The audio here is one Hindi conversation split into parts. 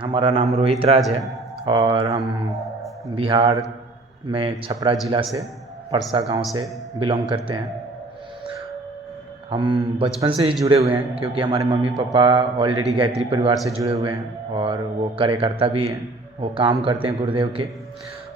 हमारा नाम रोहित राज है और हम बिहार में छपरा ज़िला से परसा गांव से बिलोंग करते हैं। हम बचपन से ही जुड़े हुए हैं क्योंकि हमारे मम्मी पापा ऑलरेडी गायत्री परिवार से जुड़े हुए हैं और वो कार्यकर्ता भी हैं, वो काम करते हैं गुरुदेव के।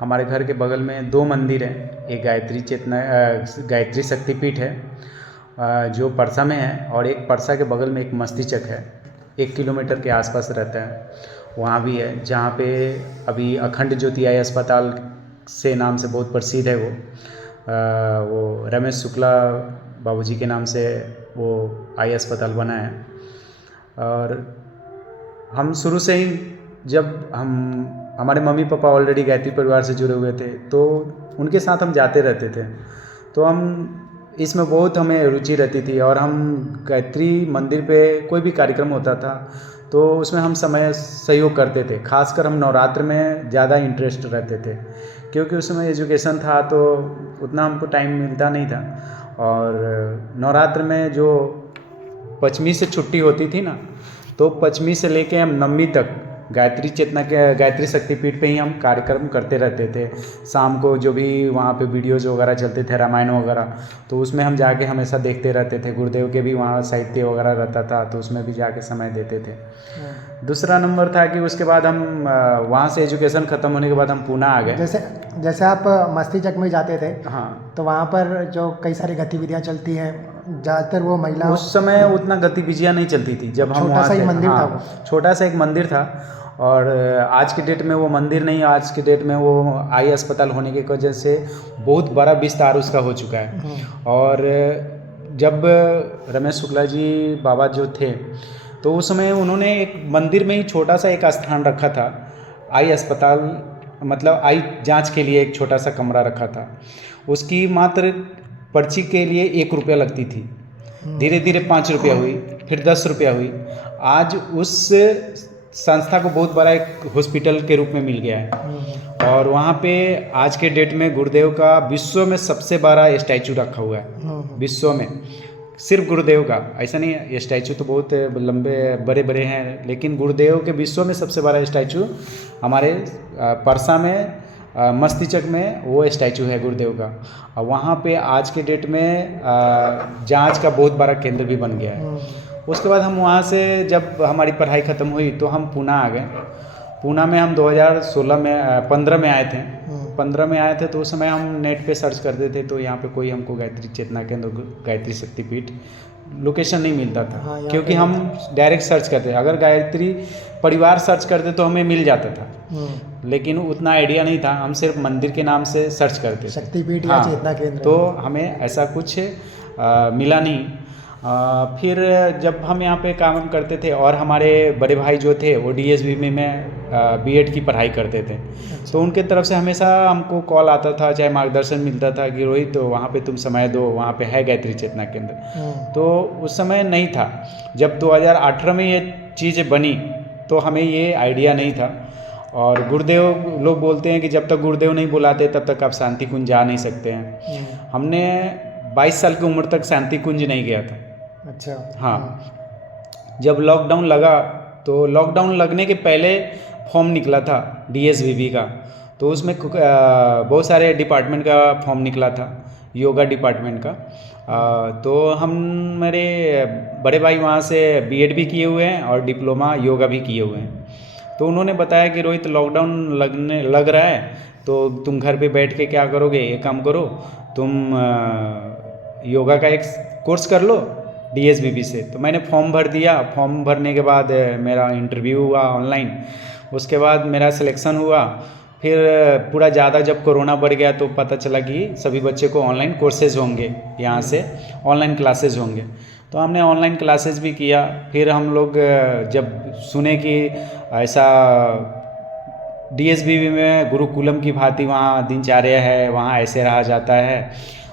हमारे घर के बगल में 2 मंदिर हैं, एक गायत्री शक्तिपीठ है जो परसा में है और एक परसा के बगल में एक मस्तिचक है, 1 किलोमीटर के आसपास रहता है, वहाँ भी है, जहाँ पे अभी अखंड ज्योति आई अस्पताल से नाम से बहुत प्रसिद्ध है। वो रमेश शुक्ला बाबूजी के नाम से वो आई अस्पताल बना है। और हम शुरू से ही जब हमारे मम्मी पापा ऑलरेडी गायत्री परिवार से जुड़े हुए थे तो उनके साथ हम जाते रहते थे, तो हम इसमें बहुत हमें रुचि रहती थी और हम गायत्री मंदिर पे कोई भी कार्यक्रम होता था तो उसमें हम समय सहयोग करते थे। खासकर हम नवरात्र में ज़्यादा इंटरेस्ट रहते थे क्योंकि उसमें एजुकेशन था तो उतना हमको टाइम मिलता नहीं था। और नवरात्र में जो पंचमी से छुट्टी होती थी ना, तो पंचमी से लेके हम नवमी तक गायत्री शक्तिपीठ पे ही हम कार्यक्रम करते रहते थे। शाम को जो भी वहाँ पे वीडियोज़ वगैरह चलते थे रामायण वगैरह, तो उसमें हम जाके हमेशा देखते रहते थे। गुरुदेव के भी वहाँ साहित्य वगैरह रहता था तो उसमें भी जाके समय देते थे। दूसरा नंबर था कि उसके बाद हम वहाँ से एजुकेशन ख़त्म होने के बाद हम पुणे आ गए। जैसे आप मस्तिचक में जाते थे, हाँ, तो वहाँ पर जो कई सारी गतिविधियाँ चलती हैं, ज़्यादातर वो महिला उस समय उतना गतिविधियाँ नहीं चलती थी जब हम छोटा सा ही मंदिर था वो। छोटा सा एक मंदिर था और आज की डेट में वो मंदिर नहीं, आज की डेट में वो आई अस्पताल होने की वजह से बहुत बड़ा विस्तार उसका हो चुका है। और जब रमेश शुक्ला जी बाबा जो थे तो उस समय उन्होंने एक मंदिर में ही छोटा सा एक स्थान रखा था, आई अस्पताल मतलब आई जांच के लिए एक छोटा सा कमरा रखा था। उसकी मात्र पर्ची के लिए 1 रुपया लगती थी, धीरे धीरे 5 रुपया हुई, फिर 10 रुपया हुई। आज उस संस्था को बहुत बड़ा एक हॉस्पिटल के रूप में मिल गया है और वहाँ पे आज के डेट में गुरुदेव का विश्व में सबसे बड़ा स्टैचू रखा हुआ है। विश्व में सिर्फ गुरुदेव का, ऐसा नहीं है, ये स्टैचू तो बहुत लंबे बड़े बड़े हैं, लेकिन गुरुदेव के विश्व में सबसे बड़ा स्टैचू हमारे परसा में मस्तिचक में वो स्टैचू है गुरुदेव का। और वहाँ पे आज के डेट में जांच का बहुत बड़ा केंद्र भी बन गया है। उसके बाद हम वहाँ से जब हमारी पढ़ाई ख़त्म हुई तो हम पुणे आ गए। पुणे में हम 2015 में आए थे। 15 में आए थे तो उस समय हम नेट पे सर्च करते थे तो यहाँ पे कोई हमको गायत्री चेतना केंद्र, गायत्री शक्तिपीठ लोकेशन नहीं मिलता था। हाँ, क्योंकि हम डायरेक्ट सर्च करते, अगर गायत्री परिवार सर्च करते तो हमें मिल जाता था, लेकिन उतना आइडिया नहीं था। हम सिर्फ मंदिर के नाम से सर्च करते थे, शक्तिपीठ या चेतना केंद्र, तो हमें ऐसा कुछ मिला नहीं। फिर जब हम यहाँ पे काम करते थे और हमारे बड़े भाई जो थे वो DSBB में B.Ed की पढ़ाई करते थे। अच्छा। तो उनके तरफ से हमेशा हमको कॉल आता था, चाहे मार्गदर्शन मिलता था कि रोहित तो वहाँ पे तुम समय दो, वहाँ पे है गायत्री चेतना केंद्र। तो उस समय नहीं था। जब 2018 में ये चीज़ बनी तो हमें ये आइडिया नहीं था। और गुरुदेव लोग बोलते हैं कि जब तक गुरुदेव नहीं बुलाते तब तक आप शांति कुंज जा नहीं सकते हैं। हमने 22 साल की उम्र तक शांति कुंज नहीं गया था। अच्छा। हाँ, जब लॉकडाउन लगा तो लॉकडाउन लगने के पहले फॉर्म निकला था DSBB का, तो उसमें बहुत सारे डिपार्टमेंट का फॉर्म निकला था, योगा डिपार्टमेंट का। तो हम मेरे बड़े भाई वहाँ से B.Ed भी किए हुए हैं और डिप्लोमा योगा भी किए हुए हैं। तो उन्होंने बताया कि रोहित लॉकडाउन लग रहा है तो तुम घर पे बैठ के क्या करोगे, एक काम करो, तुम योगा का एक कोर्स कर लो DSBB से। तो मैंने फॉर्म भर दिया। फॉर्म भरने के बाद मेरा इंटरव्यू हुआ ऑनलाइन, उसके बाद मेरा सिलेक्शन हुआ। फिर पूरा ज़्यादा जब कोरोना बढ़ गया तो पता चला कि सभी बच्चे को ऑनलाइन कोर्सेज होंगे, यहाँ से ऑनलाइन क्लासेज होंगे, तो हमने ऑनलाइन क्लासेस भी किया। फिर हम लोग जब सुने कि ऐसा DSBB में गुरुकुलम की भांति वहाँ दिनचर्या है, वहाँ ऐसे रहा जाता है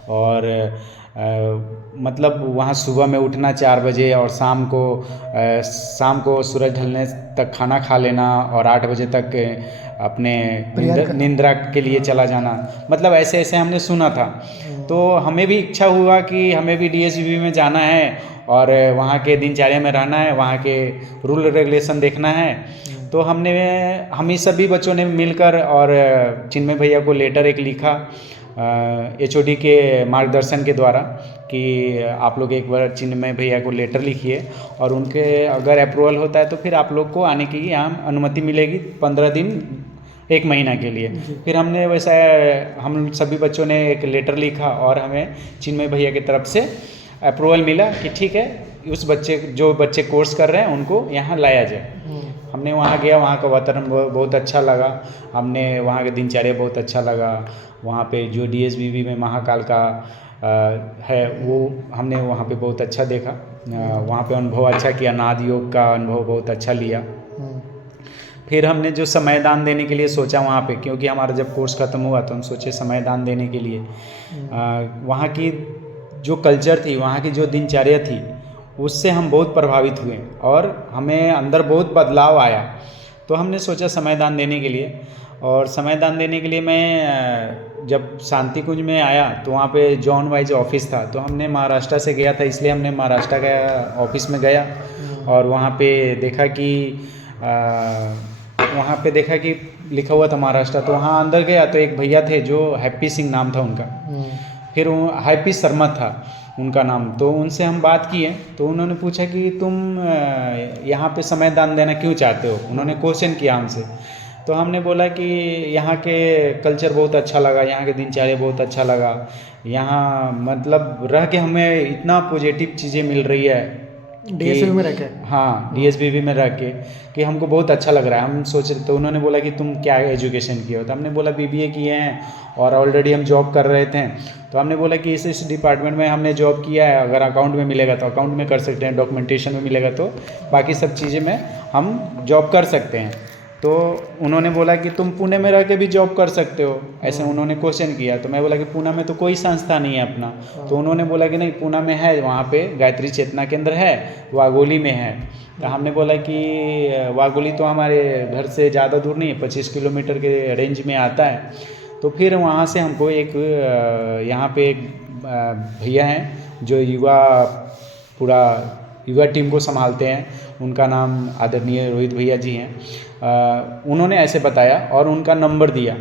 और मतलब वहाँ सुबह में उठना 4 बजे और शाम को सूरज ढलने तक खाना खा लेना और 8 बजे तक अपने निंद्रा के लिए चला जाना, मतलब ऐसे ऐसे हमने सुना था। तो हमें भी इच्छा हुआ कि हमें भी DSBB में जाना है और वहाँ के दिनचर्या में रहना है, वहाँ के रूल रेगुलेशन देखना है। तो हम ही सभी बच्चों ने मिलकर और चिन्मय भैया को लेटर एक लिखा HOD के मार्गदर्शन के द्वारा कि आप लोग एक बार चिन्मय भैया को लेटर लिखिए और उनके अगर अप्रूवल होता है तो फिर आप लोग को आने की यहाँ अनुमति मिलेगी 15 दिन 1 महीना के लिए। फिर हमने वैसा हम सभी बच्चों ने एक लेटर लिखा और हमें चिन्मय भैया की तरफ से अप्रूवल मिला कि ठीक है जो बच्चे कोर्स कर रहे हैं उनको यहाँ लाया जाए। हमने वहाँ गया, वहाँ का वातावरण बहुत अच्छा लगा, हमने वहाँ का दिनचर्या बहुत अच्छा लगा। वहाँ पे जो DSBB में महाकाल का है वो हमने वहाँ पे बहुत अच्छा देखा, वहाँ पे अनुभव अच्छा किया, नाद योग का अनुभव बहुत अच्छा लिया। फिर हमने जो समय दान देने के लिए सोचा वहाँ पे, क्योंकि हमारा जब कोर्स ख़त्म हुआ तो हम सोचे समय दान देने के लिए। वहाँ की जो कल्चर थी, वहाँ की जो दिनचर्या थी, उससे हम बहुत प्रभावित हुए और हमें अंदर बहुत बदलाव आया। तो हमने सोचा समय दान देने के लिए, और समय दान देने के लिए मैं जब शांति कुंज में आया तो वहाँ पे जॉन वाइज ऑफिस था। तो हमने महाराष्ट्र से गया था, इसलिए हमने महाराष्ट्र का ऑफिस में गया और वहाँ पे देखा कि लिखा हुआ था महाराष्ट्र। तो वहाँ अंदर गया तो एक भैया थे जो हैप्पी सिंह नाम था उनका, फिर वो हैप्पी शर्मा था उनका नाम। तो उनसे हम बात किए तो उन्होंने पूछा कि तुम यहाँ पे समय दान देना क्यों चाहते हो, उन्होंने क्वेश्चन किया हमसे। तो हमने बोला कि यहाँ के कल्चर बहुत अच्छा लगा, यहाँ के दिनचर्या बहुत अच्छा लगा, यहाँ मतलब रह के हमें इतना पॉजिटिव चीज़ें मिल रही है DSBB में रह के। हाँ, DSBB में रह के कि हमको बहुत अच्छा लग रहा है। हम सोच रहे, तो उन्होंने बोला कि तुम क्या एजुकेशन किए हो, तो हमने बोला BBA किए हैं और ऑलरेडी हम जॉब कर रहे थे। तो हमने बोला कि इस डिपार्टमेंट में हमने जॉब किया है, अगर अकाउंट में मिलेगा तो अकाउंट में कर सकते हैं, डॉक्यूमेंटेशन में मिलेगा तो बाकी सब चीज़ें में हम जॉब कर सकते हैं। तो उन्होंने बोला कि तुम पुणे में रह के भी जॉब कर सकते हो, ऐसे उन्होंने क्वेश्चन किया। तो मैं बोला कि पुणे में तो कोई संस्था नहीं है अपना। तो उन्होंने बोला कि नहीं, पुणे में है, वहाँ पे गायत्री चेतना केंद्र है, वाघोली में है। तो हमने बोला कि वाघोली तो हमारे घर से ज़्यादा दूर नहीं है, 25 किलोमीटर के रेंज में आता है। तो फिर वहाँ से हमको एक यहाँ पे एक भैया हैं जो पूरा युवा टीम को संभालते हैं, उनका नाम आदरणीय रोहित भैया जी हैं। उन्होंने ऐसे बताया और उनका नंबर दिया।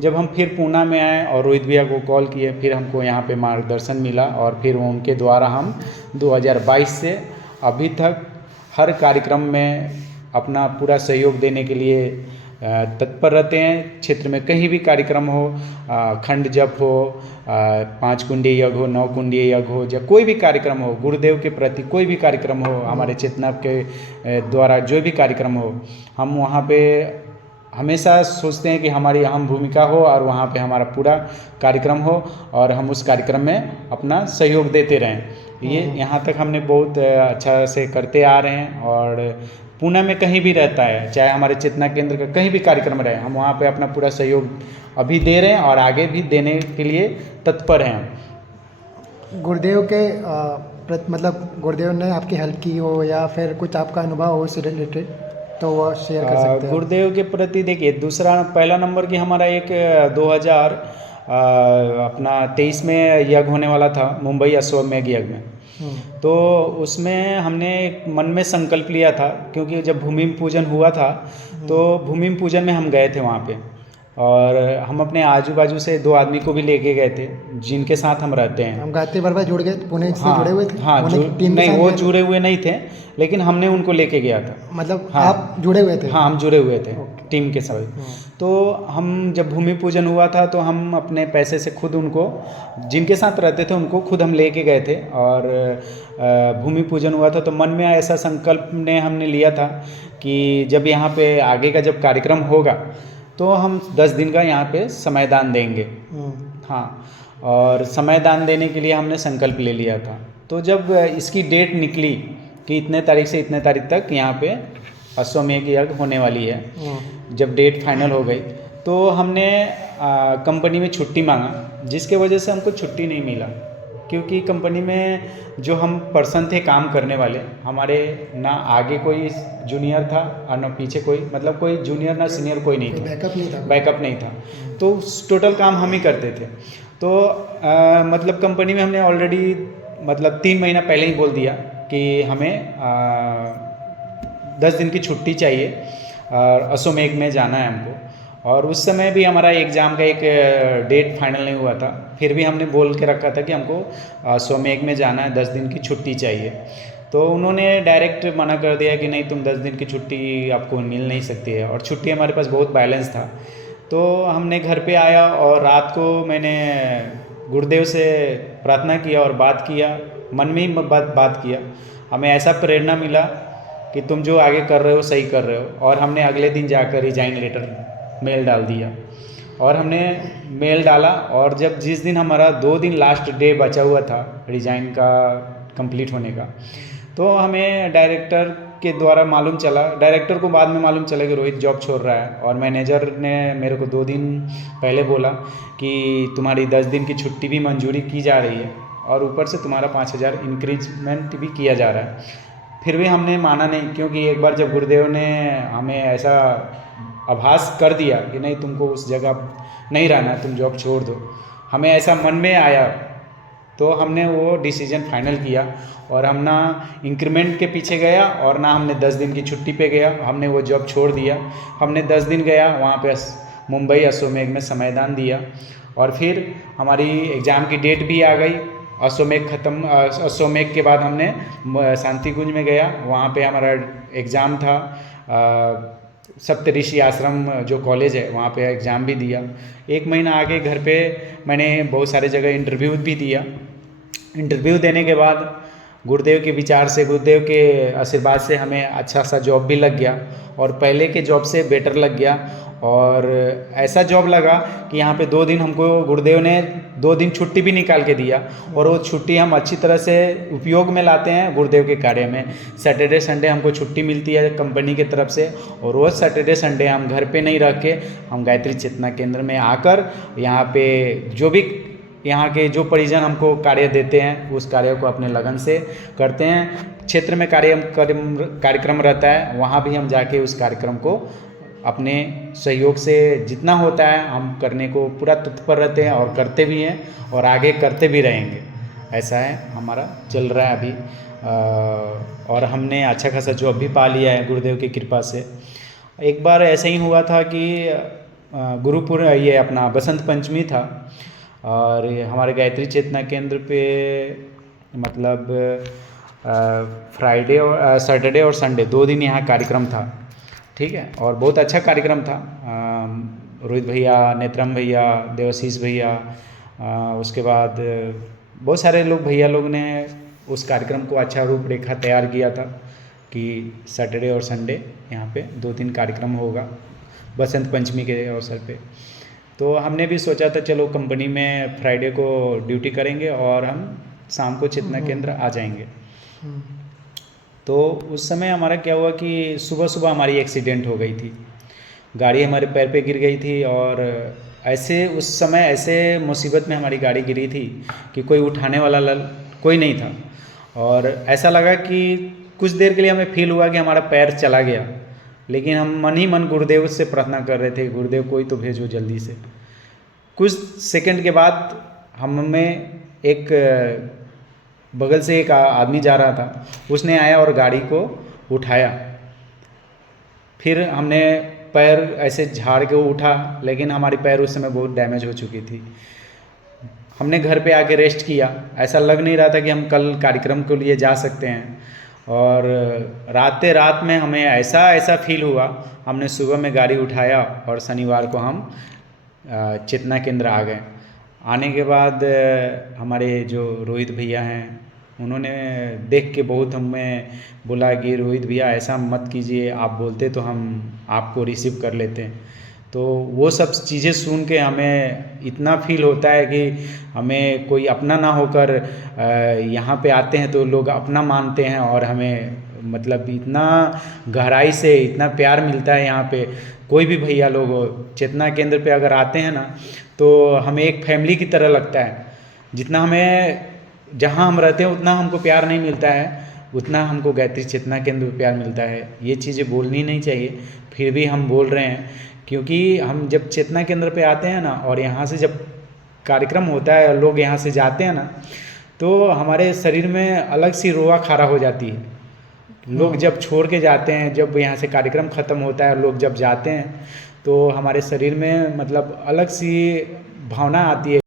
जब हम फिर पूना में आए और रोहित भैया को कॉल किए, फिर हमको यहाँ पे मार्गदर्शन मिला और फिर उनके द्वारा हम 2022 से अभी तक हर कार्यक्रम में अपना पूरा सहयोग देने के लिए तत्पर रहते हैं। क्षेत्र में कहीं भी कार्यक्रम हो, खंड जप हो, 5 कुंडीय यज्ञ हो, 9 कुंडीय यज्ञ हो, या कोई भी कार्यक्रम हो, गुरुदेव के प्रति कोई भी कार्यक्रम हो, हमारे चेतना के द्वारा जो भी कार्यक्रम हो, हम वहाँ पे हमेशा सोचते हैं कि हमारी अहम भूमिका हो और वहाँ पे हमारा पूरा कार्यक्रम हो और हम उस कार्यक्रम में अपना सहयोग देते रहें। ये यहाँ तक हमने बहुत अच्छा से करते आ रहे हैं और पुणे में कहीं भी रहता है, चाहे हमारे चेतना केंद्र का कहीं भी कार्यक्रम रहे, हम वहाँ पे अपना पूरा सहयोग अभी दे रहे हैं और आगे भी देने के लिए तत्पर हैं। गुरुदेव के मतलब गुरुदेव ने आपकी हेल्प की हो या फिर कुछ आपका अनुभव हो उससे रिलेटेड, तो वो शेयर कर सकते हैं। गुरुदेव के प्रति देखिए, पहला नंबर की हमारा एक 2023 में यज्ञ होने वाला था, मुंबई अश्वमेध यज्ञ में। तो उसमें हमने मन में संकल्प लिया था, क्योंकि जब भूमि पूजन हुआ था तो भूमि पूजन में हम गए थे वहाँ पे, और हम अपने आजू बाजू से 2 आदमी को भी लेके गए थे जिनके साथ हम रहते हैं। हम गायत्री बर्मा जुड़ गए, पुणे से जुड़े हुए थे? हाँ, नहीं, वो जुड़े हुए नहीं थे, लेकिन हमने उनको लेके गया था। मतलब आप जुड़े हुए थे? हाँ, हम जुड़े हुए थे टीम के साथ। तो हम जब भूमि पूजन हुआ था तो हम अपने पैसे से खुद उनको, जिनके साथ रहते थे उनको खुद हम लेके गए थे, और भूमि पूजन हुआ था तो मन में ऐसा संकल्प हमने लिया था कि जब यहाँ पे आगे का जब कार्यक्रम होगा तो हम 10 दिन का यहाँ पे समय दान देंगे। हाँ, और समय दान देने के लिए हमने संकल्प ले लिया था। तो जब इसकी डेट निकली कि इतने तारीख से इतने तारीख तक यहाँ पे अश्वमेध यज्ञ होने वाली है, जब डेट फाइनल हो गई तो हमने कंपनी में छुट्टी मांगा, जिसके वजह से हमको छुट्टी नहीं मिला, क्योंकि कंपनी में जो हम पर्सन थे काम करने वाले, हमारे ना आगे कोई जूनियर था और ना पीछे कोई, मतलब कोई जूनियर ना सीनियर कोई नहीं था, बैकअप नहीं था। तो टोटल काम हम ही करते थे। तो मतलब कंपनी में हमने ऑलरेडी 3 महीना पहले ही बोल दिया कि हमें 10 दिन की छुट्टी चाहिए और असोमेघ में जाना है हमको। और उस समय भी हमारा एग्ज़ाम का एक डेट फाइनल नहीं हुआ था, फिर भी हमने बोल के रखा था कि हमको असोमेघ में जाना है, 10 दिन की छुट्टी चाहिए। तो उन्होंने डायरेक्ट मना कर दिया कि नहीं, तुम 10 दिन की छुट्टी आपको मिल नहीं सकती है, और छुट्टी हमारे पास बहुत बैलेंस था। तो हमने घर पे आया और रात को मैंने गुरुदेव से प्रार्थना किया और बात किया, मन में ही बात किया। हमें ऐसा प्रेरणा मिला कि तुम जो आगे कर रहे हो सही कर रहे हो। और हमने अगले दिन जाकर रिजाइन लेटर मेल डाल दिया, और हमने मेल डाला। और जब जिस दिन हमारा 2 दिन लास्ट डे बचा हुआ था रिजाइन का कंप्लीट होने का, तो हमें डायरेक्टर के द्वारा मालूम चला, डायरेक्टर को बाद में मालूम चला कि रोहित जॉब छोड़ रहा है। और मैनेजर ने मेरे को 2 दिन पहले बोला कि तुम्हारी 10 दिन की छुट्टी भी मंजूरी की जा रही है, और ऊपर से तुम्हारा 5,000 इंक्रीजमेंट भी किया जा रहा है। फिर भी हमने माना नहीं, क्योंकि एक बार जब गुरुदेव ने हमें ऐसा आभास कर दिया कि नहीं, तुमको उस जगह नहीं रहना, तुम जॉब छोड़ दो, हमें ऐसा मन में आया, तो हमने वो डिसीजन फाइनल किया। और हम ना इंक्रीमेंट के पीछे गया और ना हमने 10 दिन की छुट्टी पे गया, हमने वो जॉब छोड़ दिया। हमने 10 दिन गया वहाँ पे मुंबई असोमेघ में समयदान दिया, और फिर हमारी एग्ज़ाम की डेट भी आ गई। असोमेघ के बाद हमने शांतिकुंज में गया, वहाँ पे हमारा एग्ज़ाम था। सप्तऋषि आश्रम जो कॉलेज है वहाँ पे एग्ज़ाम भी दिया। 1 महीना आगे घर पे मैंने बहुत सारे जगह इंटरव्यू भी दिया। इंटरव्यू देने के बाद गुरुदेव के विचार से, गुरुदेव के आशीर्वाद से हमें अच्छा सा जॉब भी लग गया, और पहले के जॉब से बेटर लग गया। और ऐसा जॉब लगा कि यहाँ पे 2 दिन हमको गुरुदेव ने 2 दिन छुट्टी भी निकाल के दिया, और वो छुट्टी हम अच्छी तरह से उपयोग में लाते हैं गुरुदेव के कार्य में। सैटरडे संडे हमको छुट्टी मिलती है कंपनी की तरफ से, और रोज़ सैटरडे संडे हम घर पे नहीं रह के हम गायत्री चेतना केंद्र में आकर यहाँ पे जो भी यहाँ के जो परिजन हमको कार्य देते हैं उस कार्य को अपने लगन से करते हैं। क्षेत्र में कार्यक्रम रहता है, वहाँ भी हम जाके उस कार्यक्रम को अपने सहयोग से जितना होता है हम करने को पूरा तत्पर रहते हैं, और करते भी हैं, और आगे करते भी रहेंगे। ऐसा है हमारा चल रहा है अभी। और हमने अच्छा खासा जॉब भी पा लिया है गुरुदेव की कृपा से। एक बार ऐसा ही हुआ था कि गुरुपुर ये अपना बसंत पंचमी था, और हमारे गायत्री चेतना केंद्र पे मतलब फ्राइडे और सैटरडे और संडे 2 दिन यहाँ कार्यक्रम था, ठीक है। और बहुत अच्छा कार्यक्रम था। रोहित भैया, नेत्रम भैया, देवाशीष भैया, उसके बाद बहुत सारे लोग भैया लोग ने उस कार्यक्रम को अच्छा रूपरेखा तैयार किया था कि सैटरडे और संडे यहाँ पे 2 दिन कार्यक्रम होगा बसंत पंचमी के अवसर पे। तो हमने भी सोचा था चलो कंपनी में फ्राइडे को ड्यूटी करेंगे और हम शाम को चेतना केंद्र आ जाएंगे। तो उस समय हमारा क्या हुआ कि सुबह सुबह हमारी एक्सीडेंट हो गई थी, गाड़ी हमारे पैर पे गिर गई थी। और ऐसे उस समय ऐसे मुसीबत में हमारी गाड़ी गिरी थी कि कोई उठाने वाला कोई नहीं था, और ऐसा लगा कि कुछ देर के लिए हमें फील हुआ कि हमारा पैर चला गया, लेकिन हम मन ही मन गुरुदेव से प्रार्थना कर रहे थे, गुरुदेव कोई तो भेजो जल्दी से। कुछ सेकंड के बाद हमें एक बगल से एक आदमी जा रहा था, उसने आया और गाड़ी को उठाया। फिर हमने पैर ऐसे झाड़ के उठा, लेकिन हमारी पैर उस समय बहुत डैमेज हो चुकी थी। हमने घर पे आके रेस्ट किया, ऐसा लग नहीं रहा था कि हम कल कार्यक्रम के लिए जा सकते हैं। और रात में हमें ऐसा फील हुआ, हमने सुबह में गाड़ी उठाया और शनिवार को हम चेतना केंद्र आ गए। आने के बाद हमारे जो रोहित भैया हैं उन्होंने देख के बहुत हमें बोला कि रोहित भैया ऐसा मत कीजिए, आप बोलते तो हम आपको रिसीव कर लेते हैं। तो वो सब चीज़ें सुन के हमें इतना फील होता है कि हमें कोई अपना ना होकर यहाँ पे आते हैं तो लोग अपना मानते हैं, और हमें मतलब इतना गहराई से इतना प्यार मिलता है। यहाँ पे कोई भी भैया लोग चेतना केंद्र पे अगर आते हैं ना तो हमें एक फैमिली की तरह लगता है। जितना हमें जहाँ हम रहते हैं उतना हमको प्यार नहीं मिलता है, उतना हमको गायत्री चेतना केंद्र पे प्यार मिलता है। ये चीज़ें बोलनी नहीं चाहिए, फिर भी हम बोल रहे हैं, क्योंकि हम जब चेतना केंद्र पे आते हैं ना और यहाँ से जब कार्यक्रम होता है लोग यहाँ से जाते हैं ना, तो हमारे शरीर में अलग सी रोआ खारा हो जाती है। लोग जब छोड़ के जाते हैं, जब यहाँ से कार्यक्रम ख़त्म होता है, लोग जब जाते हैं तो हमारे शरीर में मतलब अलग सी भावना आती है